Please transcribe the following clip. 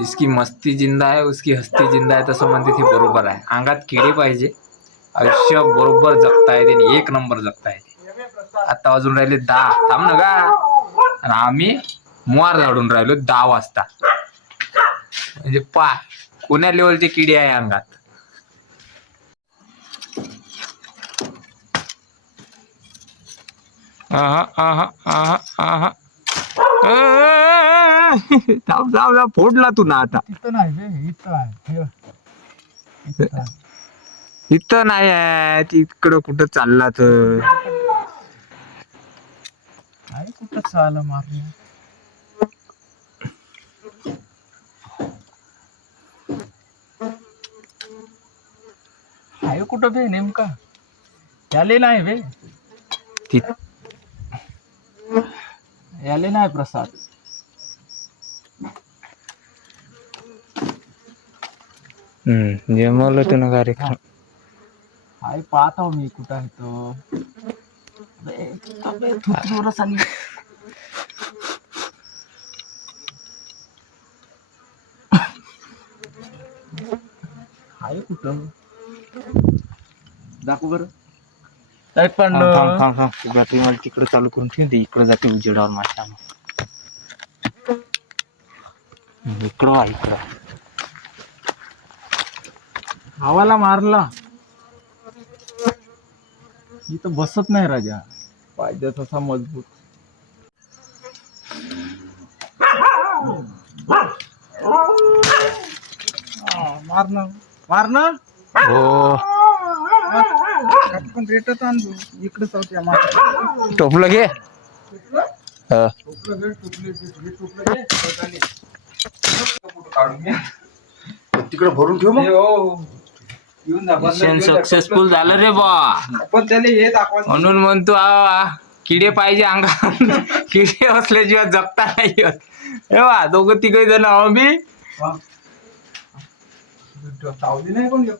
जिसकी मस्ती जिंदा आहे उसकी हस्ती जिंदा आहे तसं म्हणते ते बरोबर आहे. अंगात किडे पाहिजे, आयुष्य बरोबर जगता येते आणि एक नंबर जगता येते. आता वाजून राहिले 10. थांब ना गा. आणि आम्ही मोहार झाडून राहिलो 10 वाजता. म्हणजे कोण्या लेवलचे किडे आहे अंगात. फोडला तू ना आता. इथं नाही इथं आहे. इथं नाही आहे, तिकडं कुठं चालला तर कुठं चाल मारली. आहे कुठं बे नेमका? याले नाही बे, याले नाही प्रसाद. जमवलं तू ना कार्यक्रम. हाय पाहतो मी कुठं आहे तो. थुतूरच आली. आहे कुठं दाखव बरं. बॅटरी मला तिकडे चालू करून ठेवते. इकडे जाते उजेडावर माझ्या. इकडं हवाला मारला. इथं बसत नाही राजा, पाहिजे तसा मजबूत. मारणं हो. पण रेटच आणतो इकडे जाऊ. टोपलं घे. तिकडे भरून ठेव मग. मिशन सक्सेसफुल झालं रे बा. पण त्याला हे दाखवा म्हणून म्हणतो किडे पाहिजे अंगात. किडे असल्याशिवाय जगता नाही येत. दोघं तिघ जण आम्ही सावली नाही पण